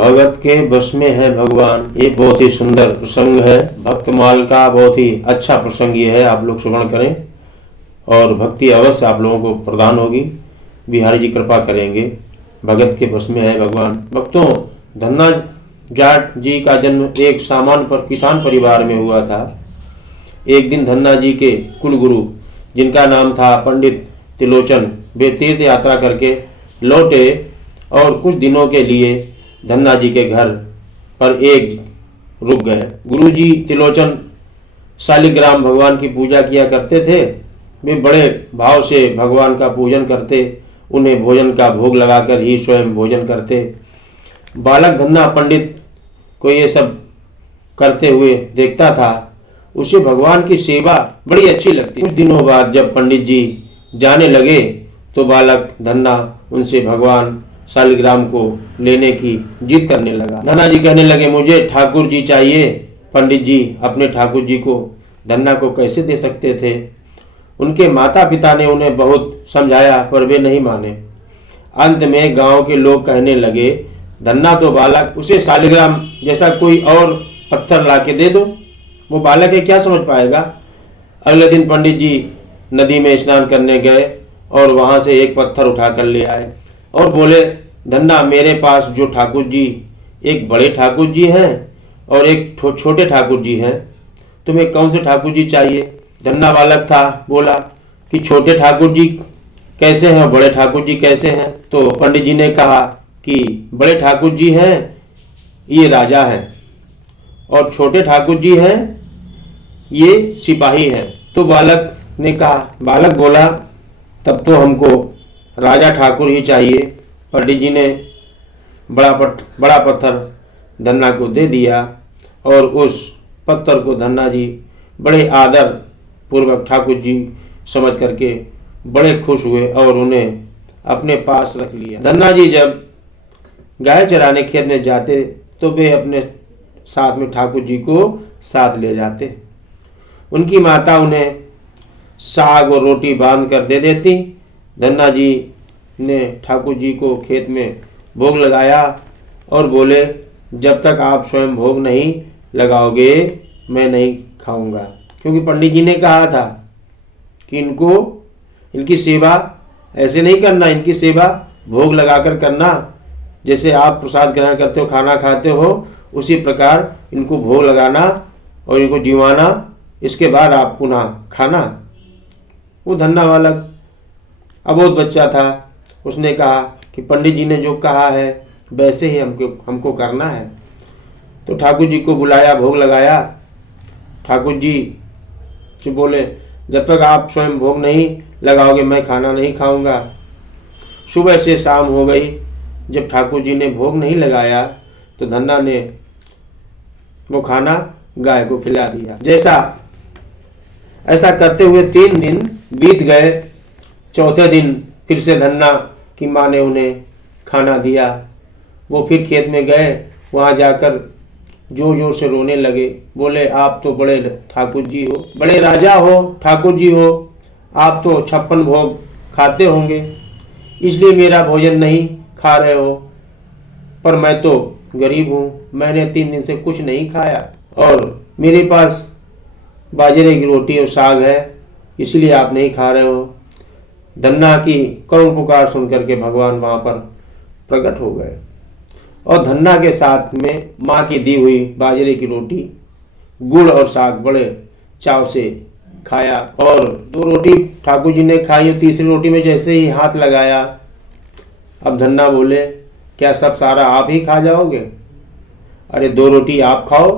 भगत के बस में है भगवान। ये बहुत ही सुंदर प्रसंग है। भक्तमाल का बहुत ही अच्छा प्रसंग ये है, आप लोग श्रवण करें और भक्ति अवश्य आप लोगों को प्रदान होगी। बिहारी जी कृपा करेंगे। भगत के बस में है भगवान। भक्तों, धन्ना जाट जी का जन्म एक सामान्य पर किसान परिवार में हुआ था। एक दिन धन्ना जी के कुलगुरु, जिनका नाम था पंडित त्रिलोचन, वे तीर्थ यात्रा करके लौटे और कुछ दिनों के लिए धन्ना जी के घर पर एक रुक गए। गुरुजी त्रिलोचन शालिग्राम भगवान की पूजा किया करते थे। वे बड़े भाव से भगवान का पूजन करते, उन्हें भोजन का भोग लगाकर ही स्वयं भोजन करते। बालक धन्ना पंडित को ये सब करते हुए देखता था। उसे भगवान की सेवा बड़ी अच्छी लगती। कुछ दिनों बाद जब पंडित जी जाने लगे तो बालक धन्ना उनसे भगवान शालिग्राम को लेने की जिद करने लगा। धन्ना जी कहने लगे, मुझे ठाकुर जी चाहिए। पंडित जी अपने ठाकुर जी को धन्ना को कैसे दे सकते थे। उनके माता पिता ने उन्हें बहुत समझाया पर वे नहीं माने। अंत में गांव के लोग कहने लगे, धन्ना तो बालक, उसे शालिग्राम जैसा कोई और पत्थर ला के दे दो, वो बालक है, क्या समझ पाएगा। अगले दिन पंडित जी नदी में स्नान करने गए और वहां से एक पत्थर उठा कर ले आए और बोले, धन्ना, मेरे पास जो ठाकुर जी, एक बड़े ठाकुर जी हैं और एक छोटे ठाकुर जी हैं, तुम्हें कौन से ठाकुर जी चाहिए। धन्ना बालक था, बोला कि छोटे ठाकुर जी कैसे हैं और बड़े ठाकुर जी कैसे हैं। तो पंडित जी ने कहा कि बड़े ठाकुर जी हैं ये राजा हैं और छोटे ठाकुर जी हैं ये सिपाही हैं। तो बालक ने कहा, बालक बोला, तब तो हमको राजा ठाकुर ही चाहिए। पंडित जी ने बड़ा पत्थर धन्ना को दे दिया और उस पत्थर को धन्ना जी बड़े आदर पूर्वक ठाकुर जी समझ करके बड़े खुश हुए और उन्हें अपने पास रख लिया। धन्ना जी जब गाय चराने खेत में जाते तो वे अपने साथ में ठाकुर जी को साथ ले जाते। उनकी माता उन्हें साग और रोटी बांध कर दे देती। धन्ना जी ने ठाकुर जी को खेत में भोग लगाया और बोले, जब तक आप स्वयं भोग नहीं लगाओगे मैं नहीं खाऊंगा। क्योंकि पंडित जी ने कहा था कि इनकी सेवा ऐसे नहीं करना, इनकी सेवा भोग लगाकर करना। जैसे आप प्रसाद ग्रहण करते हो, खाना खाते हो, उसी प्रकार इनको भोग लगाना और इनको जीवाना, इसके बाद आप पुनः खाना। वो धन्ना बालक अबोध बच्चा था। उसने कहा कि पंडित जी ने जो कहा है वैसे ही हमको करना है। तो ठाकुर जी को बुलाया, भोग लगाया। ठाकुर जी जो बोले, जब तक आप स्वयं भोग नहीं लगाओगे मैं खाना नहीं खाऊंगा। सुबह से शाम हो गई। जब ठाकुर जी ने भोग नहीं लगाया तो धन्ना ने वो खाना गाय को खिला दिया। ऐसा करते हुए 3 दिन बीत गए। चौथे दिन फिर से धन्ना की माँ ने उन्हें खाना दिया। वो फिर खेत में गए। वहाँ जाकर जोर जोर से रोने लगे। बोले, आप तो बड़े ठाकुर जी हो, बड़े राजा हो, ठाकुर जी हो, आप तो 56 भोग खाते होंगे, इसलिए मेरा भोजन नहीं खा रहे हो। पर मैं तो गरीब हूँ, मैंने 3 दिन से कुछ नहीं खाया और मेरे पास बाजरे की रोटी और साग है, इसलिए आप नहीं खा रहे हो। धन्ना की करुण पुकार सुनकर के भगवान वहां पर प्रकट हो गए और धन्ना के साथ में माँ की दी हुई बाजरे की रोटी, गुड़ और साग बड़े चाव से खाया। और 2 रोटी ठाकुर जी ने खाई और तीसरी रोटी में जैसे ही हाथ लगाया, अब धन्ना बोले, क्या सब सारा आप ही खा जाओगे। अरे 2 रोटी आप खाओ,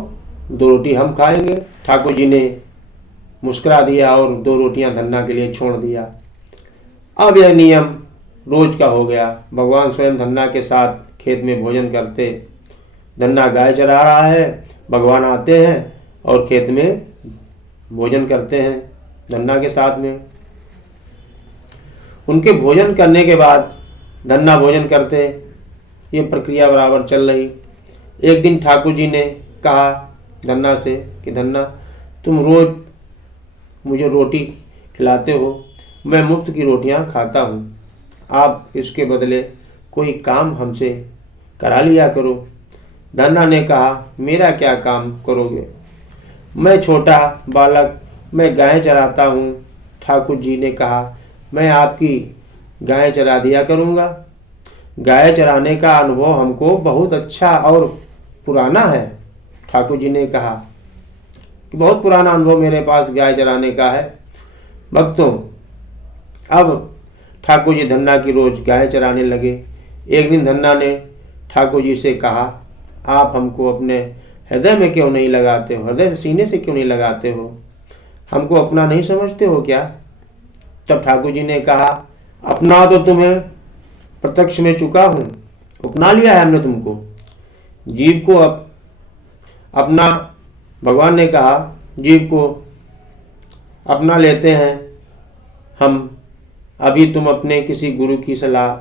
2 रोटी हम खाएंगे। ठाकुर जी ने मुस्कुरा दिया और 2 रोटियां धन्ना के लिए छोड़ दिया। अब यह नियम रोज का हो गया। भगवान स्वयं धन्ना के साथ खेत में भोजन करते। धन्ना गाय चरा रहा है, भगवान आते हैं और खेत में भोजन करते हैं धन्ना के साथ में। उनके भोजन करने के बाद धन्ना भोजन करते। ये प्रक्रिया बराबर चल रही। एक दिन ठाकुर जी ने कहा धन्ना से कि धन्ना, तुम रोज मुझे रोटी खिलाते हो, मैं मुफ्त की रोटियां खाता हूँ, आप इसके बदले कोई काम हमसे करा लिया करो। धन्ना ने कहा, मेरा क्या काम करोगे? मैं छोटा बालक, मैं गाय चराता हूँ। ठाकुर जी ने कहा, मैं आपकी गाय चरा दिया करूँगा। गाय चराने का अनुभव हमको बहुत अच्छा और पुराना है। ठाकुर जी ने कहा कि बहुत पुराना अनुभव मेरे पास गाय चराने का है। भक्तों, अब ठाकुर जी धन्ना की रोज गाय चराने लगे। एक दिन धन्ना ने ठाकुर जी से कहा, आप हमको अपने हृदय में क्यों नहीं लगाते हो? हृदय सीने से क्यों नहीं लगाते हो? हमको अपना नहीं समझते हो क्या? तब ठाकुर जी ने कहा, अपना तो तुम्हें प्रत्यक्ष में चुका हूं, अपना लिया है हमने तुमको। जीव को अपना, भगवान ने कहा जीव को अपना लेते हैं हम। अभी तुम अपने किसी गुरु की सलाह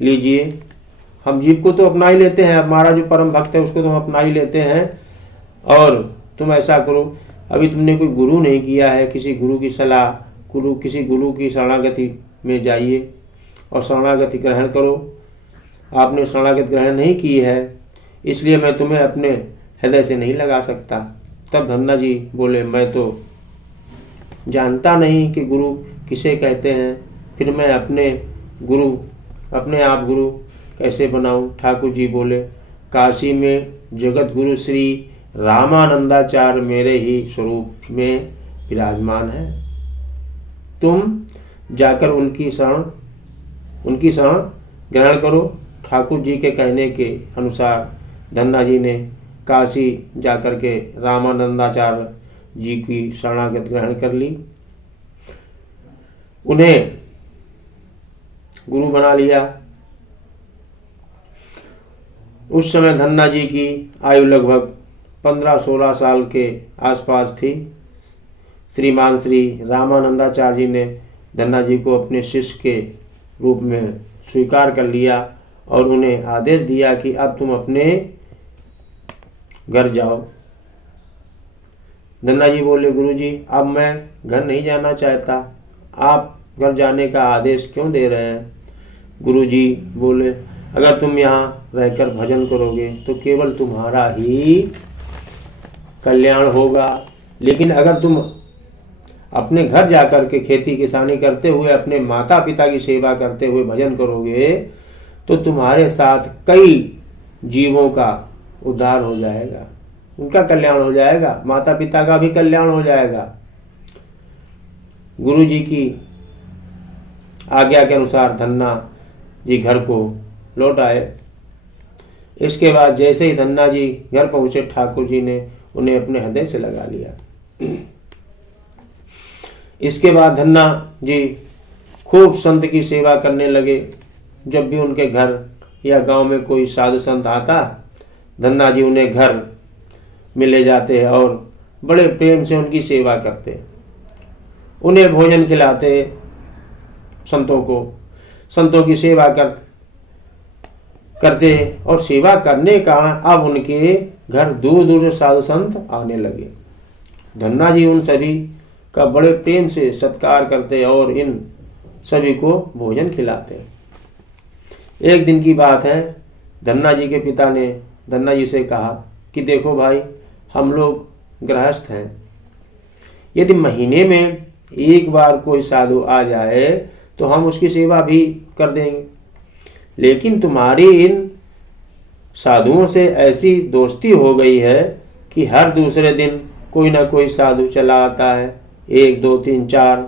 लीजिए। हम जीव को तो अपना ही लेते हैं, हमारा जो परम भक्त है उसको तो हम अपना ही लेते हैं। और तुम ऐसा करो, अभी तुमने कोई गुरु नहीं किया है, किसी गुरु की सलाह, किसी गुरु की शरणागति में जाइए और शरणागति ग्रहण करो। आपने शरणागति ग्रहण नहीं की है, इसलिए मैं तुम्हें अपने हृदय से नहीं लगा सकता। तब धन्ना जी बोले, मैं तो जानता नहीं कि गुरु किसे कहते हैं, फिर मैं अपने आप गुरु कैसे बनाऊं? ठाकुर जी बोले, काशी में जगत गुरु श्री रामानंदाचार्य मेरे ही स्वरूप में विराजमान है। तुम जाकर उनकी शरण ग्रहण करो। ठाकुर जी के कहने के अनुसार धन्ना जी ने काशी जाकर के रामानंदाचार्य जी की शरणागत ग्रहण कर ली, उन्हें गुरु बना लिया। उस समय धन्ना जी की आयु लगभग 15-16 साल के आसपास थी। श्रीमान श्री रामानंदाचार्य जी ने धन्ना जी को अपने शिष्य के रूप में स्वीकार कर लिया और उन्हें आदेश दिया कि अब तुम अपने घर जाओ। धन्ना जी बोले, गुरुजी अब मैं घर नहीं जाना चाहता, आप घर जाने का आदेश क्यों दे रहे हैं? गुरुजी बोले, अगर तुम यहाँ रहकर भजन करोगे तो केवल तुम्हारा ही कल्याण होगा, लेकिन अगर तुम अपने घर जाकर के खेती किसानी करते हुए अपने माता पिता की सेवा करते हुए भजन करोगे तो तुम्हारे साथ कई जीवों का उद्धार हो जाएगा, उनका कल्याण हो जाएगा, माता पिता का भी कल्याण हो जाएगा। गुरु जी की आज्ञा के अनुसार धन्ना जी घर को लौट आए। इसके बाद जैसे ही धन्ना जी घर पहुंचे, ठाकुर जी ने उन्हें अपने हृदय से लगा लिया। इसके बाद धन्ना जी खूब संत की सेवा करने लगे। जब भी उनके घर या गांव में कोई साधु संत आता, धन्ना जी उन्हें घर में ले जाते और बड़े प्रेम से उनकी सेवा करते, उन्हें भोजन खिलाते, संतों की सेवा करते और सेवा करने का अब उनके घर दूर दूर से साधु संत आने लगे। धन्ना जी उन सभी का बड़े प्रेम से सत्कार करते और इन सभी को भोजन खिलाते। एक दिन की बात है, धन्ना जी के पिता ने धन्ना जी से कहा कि देखो भाई, हम लोग गृहस्थ हैं, यदि महीने में एक बार कोई साधु आ जाए तो हम उसकी सेवा भी कर देंगे, लेकिन तुम्हारी इन साधुओं से ऐसी दोस्ती हो गई है कि हर दूसरे दिन कोई ना कोई साधु चला आता है, 1, 2, 3, 4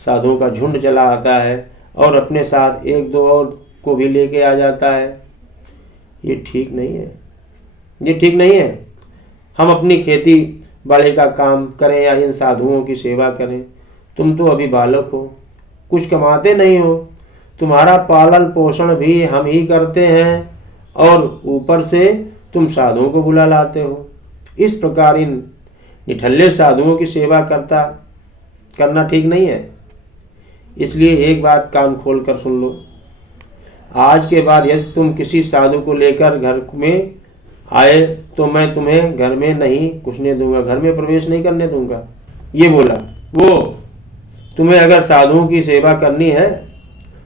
साधुओं का झुंड चला आता है और अपने साथ 1-2 और को भी लेके आ जाता है। ये ठीक नहीं है, ये ठीक नहीं है। हम अपनी खेती बाड़ी का काम करें या इन साधुओं की सेवा करें। तुम तो अभी बालक हो, कुछ कमाते नहीं हो, तुम्हारा पालन पोषण भी हम ही करते हैं और ऊपर से तुम साधुओं को बुला लाते हो। इस प्रकार इन निठल्ले साधुओं की सेवा करना ठीक नहीं है। इसलिए एक बात कान खोल कर सुन लो, आज के बाद यदि तुम किसी साधु को लेकर घर में आए तो मैं तुम्हें घर में नहीं घुसने दूंगा, घर में प्रवेश नहीं करने दूंगा। ये बोला। वो तुम्हें अगर साधुओं की सेवा करनी है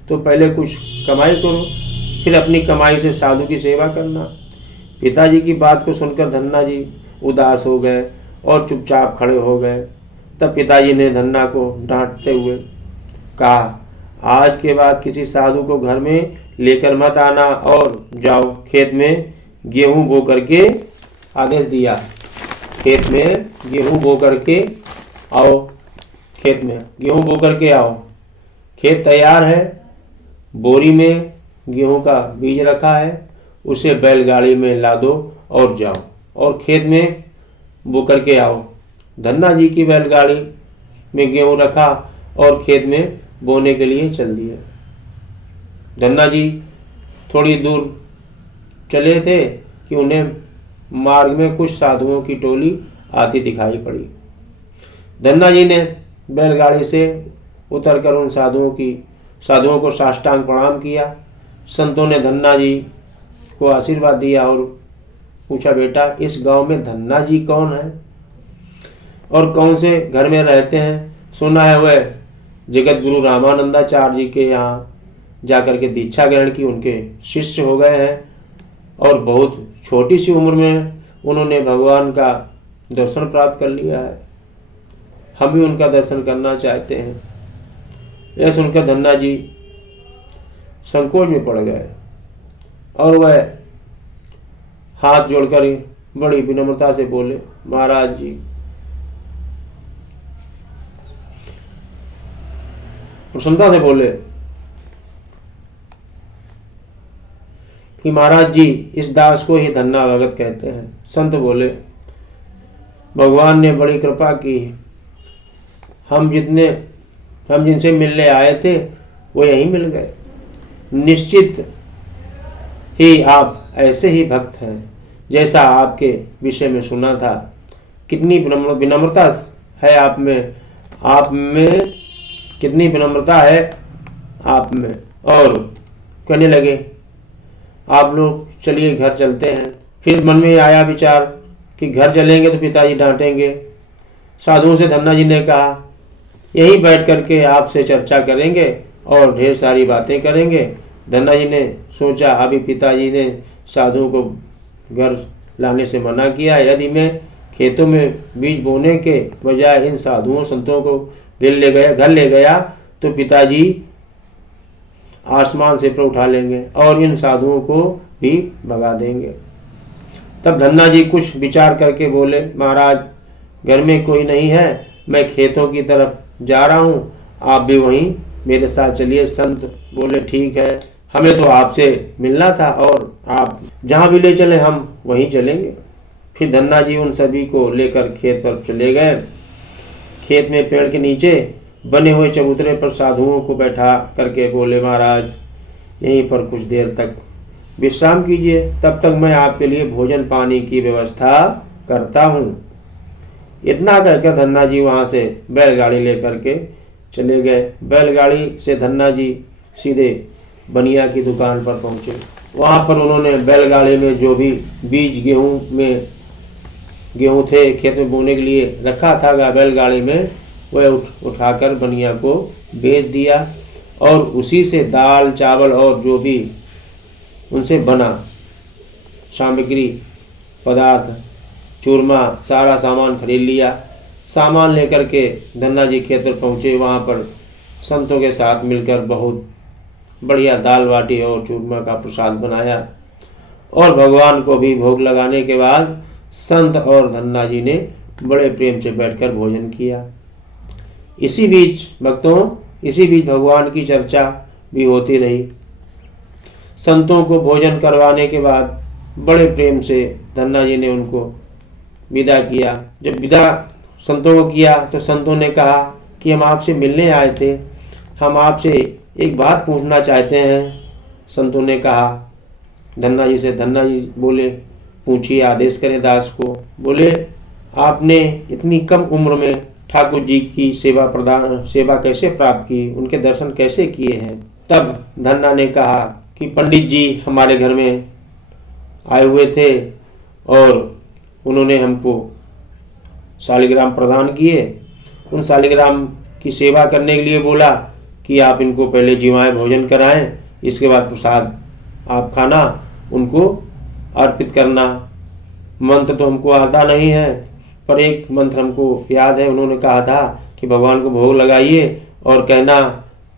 तो पहले कुछ कमाई करो, फिर अपनी कमाई से साधु की सेवा करना। पिताजी की बात को सुनकर धन्ना जी उदास हो गए और चुपचाप खड़े हो गए। तब पिताजी ने धन्ना को डांटते हुए कहा, आज के बाद किसी साधु को घर में लेकर मत आना और जाओ खेत में गेहूं बो करके, आदेश दिया, खेत में गेहूं बो करके आओ, खेत में गेहूं बो करके आओ। खेत तैयार है, बोरी में गेहूं का बीज रखा है, उसे बैलगाड़ी में ला दो और जाओ और खेत में बो करके आओ। धन्ना जी की बैलगाड़ी में गेहूं रखा और खेत में बोने के लिए चल दिए। धन्ना जी थोड़ी दूर चले थे कि उन्हें मार्ग में कुछ साधुओं की टोली आती दिखाई पड़ी। धन्ना जी ने बैलगाड़ी से उतरकर उन साधुओं को साष्टांग प्रणाम किया। संतों ने धन्ना जी को आशीर्वाद दिया और पूछा, बेटा इस गांव में धन्ना जी कौन है और कौन से घर में रहते हैं? सुना है वह जगत गुरु रामानंदाचार्य जी के यहाँ जाकर के दीक्षा ग्रहण की, उनके शिष्य हो गए हैं और बहुत छोटी सी उम्र में उन्होंने भगवान का दर्शन प्राप्त कर लिया है। हम भी उनका दर्शन करना चाहते हैं। यह सुनकर धन्ना जी संकोच में पड़ गए और वह हाथ जोड़कर बड़ी विनम्रता से बोले, महाराज जी, प्रसन्नता से बोले कि महाराज जी, इस दास को ही धन्ना भगत कहते हैं। संत बोले, भगवान ने बड़ी कृपा की, हम जिनसे मिलने आए थे वो यहीं मिल गए। निश्चित ही आप ऐसे ही भक्त हैं जैसा आपके विषय में सुना था। कितनी विनम्रता है आप में कितनी विनम्रता है आप में। और कहने लगे, आप लोग चलिए घर चलते हैं। फिर मन में आया विचार कि घर चलेंगे तो पिताजी डांटेंगे। साधुओं से धन्ना जी ने कहा, यहीं बैठ करके आपसे चर्चा करेंगे और ढेर सारी बातें करेंगे। धन्ना जी ने सोचा, अभी पिताजी ने साधुओं को घर लाने से मना किया, यदि मैं खेतों में बीज बोने के बजाय इन साधुओं संतों को घर ले गया तो पिताजी आसमान से पर उठा लेंगे और इन साधुओं को भी भगा देंगे। तब धन्ना जी कुछ विचार करके बोले, महाराज घर में कोई नहीं है, मैं खेतों की तरफ जा रहा हूँ, आप भी वहीं मेरे साथ चलिए। संत बोले, ठीक है, हमें तो आपसे मिलना था और आप जहाँ भी ले चले हम वहीं चलेंगे। फिर धन्ना जी उन सभी को लेकर खेत पर चले गए। खेत में पेड़ के नीचे बने हुए चबूतरे पर साधुओं को बैठा करके बोले, महाराज यहीं पर कुछ देर तक विश्राम कीजिए, तब तक मैं आपके लिए भोजन पानी की व्यवस्था करता हूँ। इतना कहकर धन्ना जी वहाँ से बैलगाड़ी लेकर के चले गए। बैलगाड़ी से धन्ना जी सीधे बनिया की दुकान पर पहुँचे। वहाँ पर उन्होंने बैलगाड़ी में जो भी बीज गेहूं थे खेत में बोने के लिए रखा था बैलगाड़ी में, वह उठाकर बनिया को बेच दिया और उसी से दाल चावल और जो भी उनसे बना सामग्री पदार्थ चूरमा सारा सामान खरीद लिया। सामान लेकर के धन्ना जी खेत पर पहुँचे। वहाँ पर संतों के साथ मिलकर बहुत बढ़िया दाल बाटी और चूरमा का प्रसाद बनाया और भगवान को भी भोग लगाने के बाद संत और धन्ना जी ने बड़े प्रेम से बैठकर भोजन किया। इसी बीच भगवान की चर्चा भी होती रही। संतों को भोजन करवाने के बाद बड़े प्रेम से धन्ना जी ने उनको विदा किया। जब विदा संतों को किया तो संतों ने कहा कि हम आपसे मिलने आए थे, हम आपसे एक बात पूछना चाहते हैं। संतों ने कहा धन्ना जी से। धन्ना जी बोले, पूछिए, आदेश करें दास को। बोले, आपने इतनी कम उम्र में ठाकुर जी की सेवा कैसे प्राप्त की, उनके दर्शन कैसे किए हैं? तब धन्ना ने कहा कि पंडित जी हमारे घर में आए हुए थे और उन्होंने हमको शालिग्राम प्रदान किए। उन शालिग्राम की सेवा करने के लिए बोला कि आप इनको पहले जीवाएं भोजन कराएं, इसके बाद प्रसाद आप खाना। उनको अर्पित करना। मंत्र तो हमको आता नहीं है, पर एक मंत्र हमको याद है। उन्होंने कहा था कि भगवान को भोग लगाइए और कहना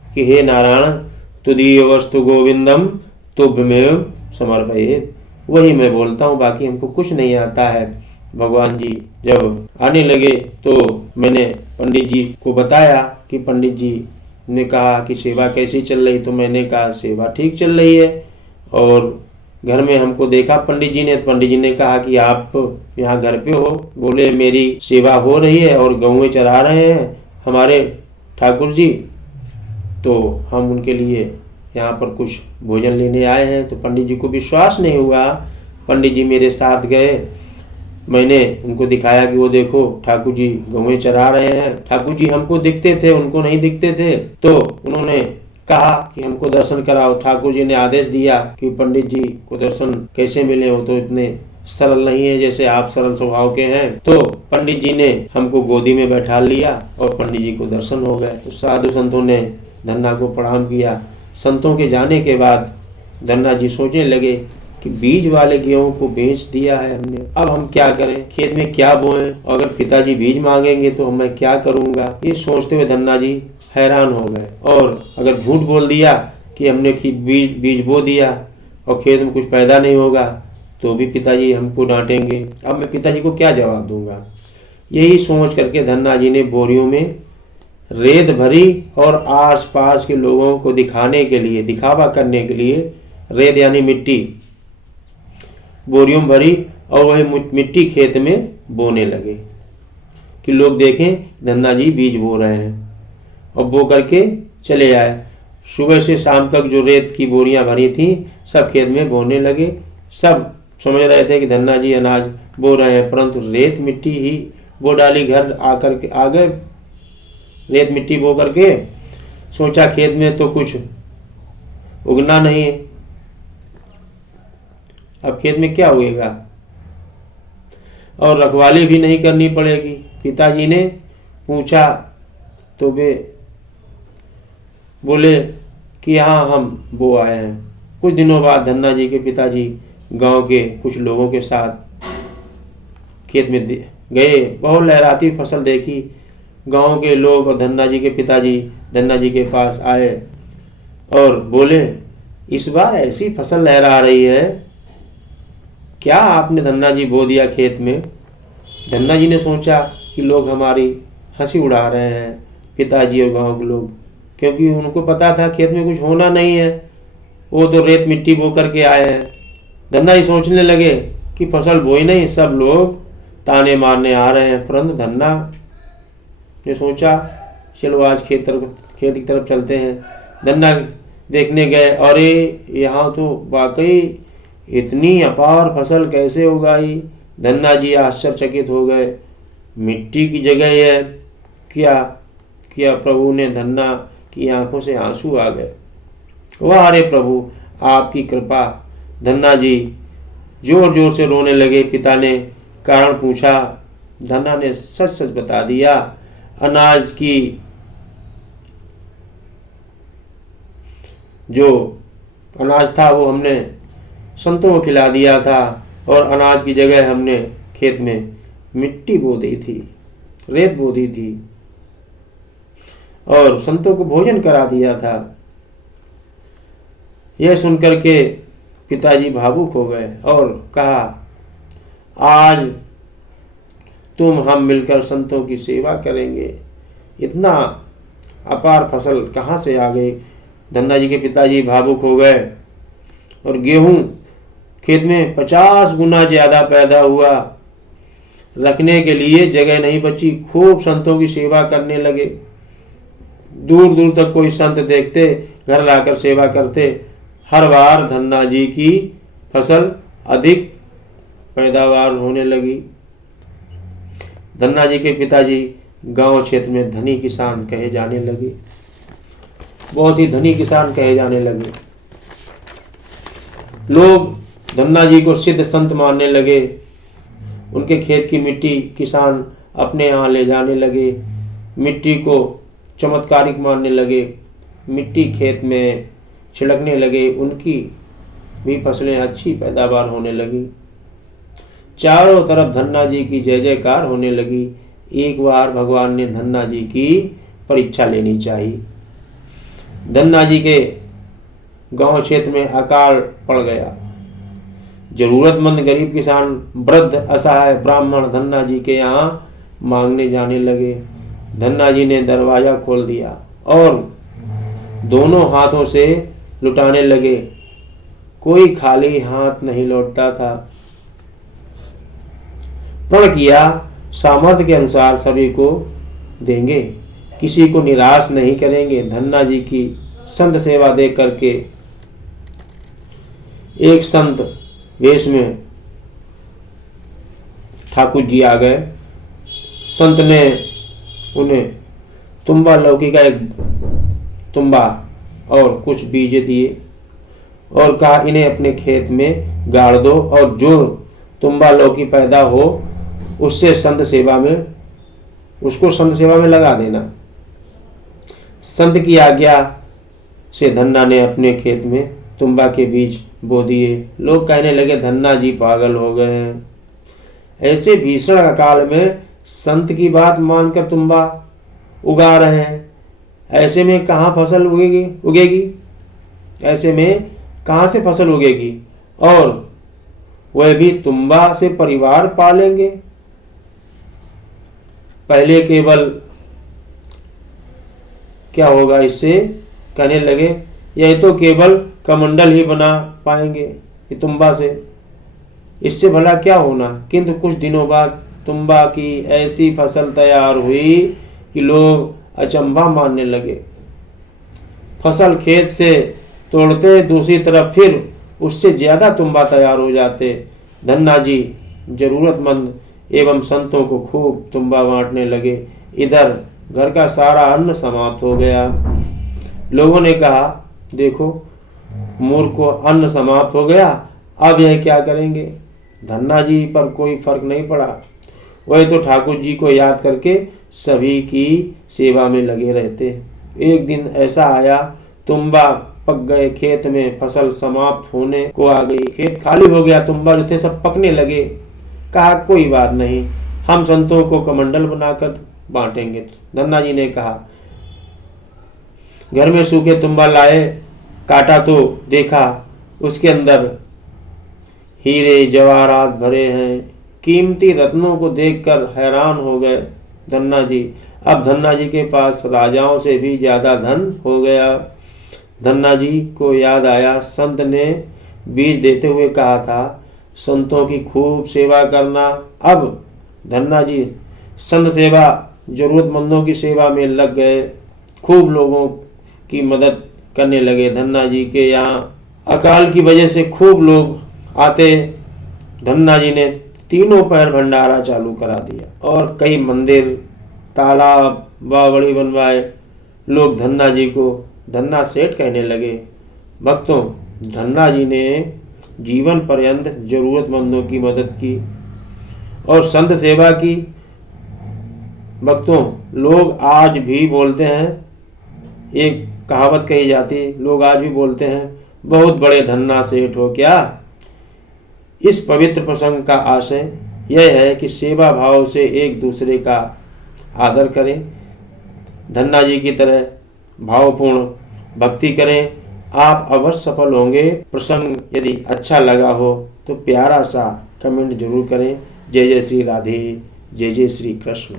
कि हे नारायण तुदीय वस्तु गोविंदम तुभ्यमेव समर्पयेत्। वही मैं बोलता हूँ, बाकी हमको कुछ नहीं आता है। भगवान जी जब आने लगे तो मैंने पंडित जी को बताया कि पंडित जी ने कहा कि सेवा कैसी चल रही, तो मैंने कहा सेवा ठीक चल रही है। और घर में हमको देखा पंडित जी ने, तो पंडित जी ने कहा कि आप यहाँ घर पे हो? बोले मेरी सेवा हो रही है और गौएं चरा रहे हैं हमारे ठाकुर जी, तो हम उनके लिए यहाँ पर कुछ भोजन लेने आए हैं। तो पंडित जी को विश्वास नहीं हुआ। पंडित जी मेरे साथ गए, मैंने उनको दिखाया कि वो देखो ठाकुर जी गौएं चरा रहे हैं। ठाकुर जी हमको दिखते थे, उनको नहीं दिखते थे। तो उन्होंने कहा कि हमको दर्शन कराओ। ठाकुर जी ने आदेश दिया कि पंडित जी को दर्शन कैसे मिले, वो तो इतने सरल नहीं है जैसे आप सरल स्वभाव के हैं। तो पंडित जी ने हमको गोदी में बैठा लिया और पंडित जी को दर्शन हो गए। तो साधु संतों ने धन्ना को प्रणाम किया। संतों के जाने के बाद धन्ना जी सोचने लगे कि बीज वाले गेहूं को बेच दिया है हमने, अब हम क्या करें, खेत में क्या बोएं, अगर पिताजी बीज मांगेंगे तो मैं क्या करूंगा। ये सोचते हुए धन्ना जी हैरान हो गए। और अगर झूठ बोल दिया कि हमने बीज बो दिया और खेत में कुछ पैदा नहीं होगा तो भी पिताजी हमको डांटेंगे, अब मैं पिताजी को क्या जवाब दूंगा। यही सोच करके धन्ना जी ने बोरियों में रेत भरी और आसपास के लोगों को दिखाने के लिए, दिखावा करने के लिए रेत यानी मिट्टी बोरियों में भरी और वही मिट्टी खेत में बोने लगे कि लोग देखें धन्ना जी बीज बो रहे हैं। और बो करके चले आए। सुबह से शाम तक जो रेत की बोरियां भरी थी सब खेत में बोने लगे। सब समझ रहे थे कि धन्ना जी अनाज बो रहे हैं, परंतु रेत मिट्टी ही बो डाली। घर आकर के आ गए, रेत मिट्टी बो करके सोचा खेत में तो कुछ उगना नहीं है, अब खेत में क्या उगेगा और रखवाली भी नहीं करनी पड़ेगी। पिताजी ने पूछा तो वे बोले कि हाँ हम बो आए हैं। कुछ दिनों बाद धन्ना जी के पिताजी गांव के कुछ लोगों के साथ खेत में गए। बहुत लहराती फसल देखी। गांव के लोग और धन्ना जी के पिताजी धन्ना जी के पास आए और बोले इस बार ऐसी फसल लहरा रही है, क्या आपने धन्ना जी बो दिया खेत में। धन्ना जी ने सोचा कि लोग हमारी हंसी उड़ा रहे हैं, पिताजी और गांव के लोग, क्योंकि उनको पता था खेत में कुछ होना नहीं है, वो तो रेत मिट्टी बो करके आए हैं। धन्ना जी सोचने लगे कि फसल बोई नहीं, सब लोग ताने मारने आ रहे हैं। परंतु धन्ना ने सोचा चलो आज खेत की तरफ चलते हैं। धन्ना देखने गए, अरे यहाँ तो वाकई इतनी अपार फसल कैसे उगाई। धन्ना जी आश्चर्यचकित हो गए, मिट्टी की जगह है क्या किया प्रभु ने। धन्ना की आंखों से आंसू आ गए। वाह अरे प्रभु आपकी कृपा। धन्ना जी जोर जोर से रोने लगे। पिता ने कारण पूछा। धन्ना ने सच सच बता दिया। अनाज की जो अनाज था वो हमने संतों को खिला दिया था और अनाज की जगह हमने खेत में मिट्टी बो दी थी, रेत बो दी थी और संतों को भोजन करा दिया था। यह सुनकर के पिताजी भावुक हो गए और कहा आज तुम हम मिलकर संतों की सेवा करेंगे। इतना अपार फसल कहाँ से आ गई। धन्ना जी के पिताजी भावुक हो गए और गेहूं खेत में 50 गुना ज्यादा पैदा हुआ। रखने के लिए जगह नहीं बची। खूब संतों की सेवा करने लगे। दूर दूर तक कोई संत देखते घर लाकर सेवा करते। हर बार धन्ना जी की फसल अधिक पैदावार होने लगी। धन्ना जी के पिताजी गांव क्षेत्र में धनी किसान कहे जाने लगे, बहुत ही धनी किसान कहे जाने लगे। लोग धन्ना जी को सिद्ध संत मानने लगे। उनके खेत की मिट्टी किसान अपने यहाँ ले जाने लगे। मिट्टी को चमत्कारिक मानने लगे। मिट्टी खेत में छिड़कने लगे। उनकी भी फसलें अच्छी पैदावार होने लगी। चारों तरफ धन्ना जी की जय जयकार होने लगी। एक बार भगवान ने धन्ना जी की परीक्षा लेनी चाहिए। धन्ना जी के गांव क्षेत्र में अकाल पड़ गया। जरूरतमंद गरीब किसान, वृद्ध, असहाय ब्राह्मण धन्ना जी के यहाँ मांगने जाने लगे। धन्ना जी ने दरवाजा खोल दिया और दोनों हाथों से लुटाने लगे। कोई खाली हाथ नहीं लौटता था। प्रण किया, सामर्थ्य के अनुसार सभी को देंगे, किसी को निराश नहीं करेंगे। धन्ना जी की संत सेवा देख करके एक संत वेश में ठाकुर जी आ गए। संत ने उन्हें तुम्बा लौकी का एक तुम्बा और कुछ बीज दिए और कहा, इन्हें अपने खेत में गाड़ दो और जो तुम्बा लौकी पैदा हो उसको संत सेवा में लगा देना। संत की आज्ञा से धन्ना ने अपने खेत में तुम्बा के बीज बो दिए। लोग कहने लगे, धन्ना जी पागल हो गए हैं। ऐसे भीषण अकाल में संत की बात मानकर तुम्बा उगा रहे हैं। ऐसे में कहाँ फसल उगेगी? ऐसे में कहाँ से फसल उगेगी? और वह भी तुम्बा से परिवार पालेंगे। पहले केवल क्या होगा इससे? कहने लगे, यह तो केवल कमंडल ही बना पाएंगे ये तुम्बा से, इससे भला क्या होना। किंतु कुछ दिनों बाद तुम्बा की ऐसी फसल तैयार हुई कि लोग अचंभा मानने लगे। फसल खेत से तोड़ते, दूसरी तरफ फिर उससे ज्यादा तुम्बा तैयार हो जाते। धन्ना जी जरूरतमंद एवं संतों को खूब तुम्बा बांटने लगे। इधर घर का सारा अन्न समाप्त हो गया। लोगों ने कहा, देखो मूर्ख को अन्न समाप्त हो गया, अब यह क्या करेंगे। धन्ना जी पर कोई फर्क नहीं पड़ा। वह तो ठाकुर जी को याद करके सभी की सेवा में लगे रहते। एक दिन ऐसा आया, तुम्बा पक गए, खेत में फसल समाप्त होने को आ गई, खेत खाली हो गया, तुम्बा जो थे सब पकने लगे। कहा, कोई बात नहीं, हम संतों को कमंडल बनाकर बांटेंगे। धन्ना जी ने कहा, घर में सूखे तुम्बा लाए, काटा तो देखा उसके अंदर हीरे जवाहरात भरे हैं। कीमती रत्नों को देखकर हैरान हो गए धन्ना जी। अब धन्ना जी के पास राजाओं से भी ज्यादा धन हो गया। धन्ना जी को याद आया, संत ने बीज देते हुए कहा था, संतों की खूब सेवा करना। अब धन्ना जी संत सेवा, जरूरतमंदों की सेवा में लग गए, खूब लोगों की मदद करने लगे। धन्ना जी के यहाँ अकाल की वजह से खूब लोग आते। धन्ना जी ने तीनों पैर भंडारा चालू करा दिया और कई मंदिर, तालाब, बावड़ी बनवाए। लोग धन्ना जी को धन्ना सेठ कहने लगे। भक्तों, धन्ना जी ने जीवन पर्यंत जरूरतमंदों की मदद की और संत सेवा की। भक्तों, लोग आज भी बोलते हैं, एक कहावत कही जाती, लोग आज भी बोलते हैं, बहुत बड़े धन्ना सेठ हो क्या। इस पवित्र प्रसंग का आशय यह है कि सेवा भाव से एक दूसरे का आदर करें, धन्ना जी की तरह भावपूर्ण भक्ति करें। आप अवश्य सफल होंगे। प्रसंग यदि अच्छा लगा हो तो प्यारा सा कमेंट जरूर करें। जय जय श्री राधे, जय जय श्री कृष्ण।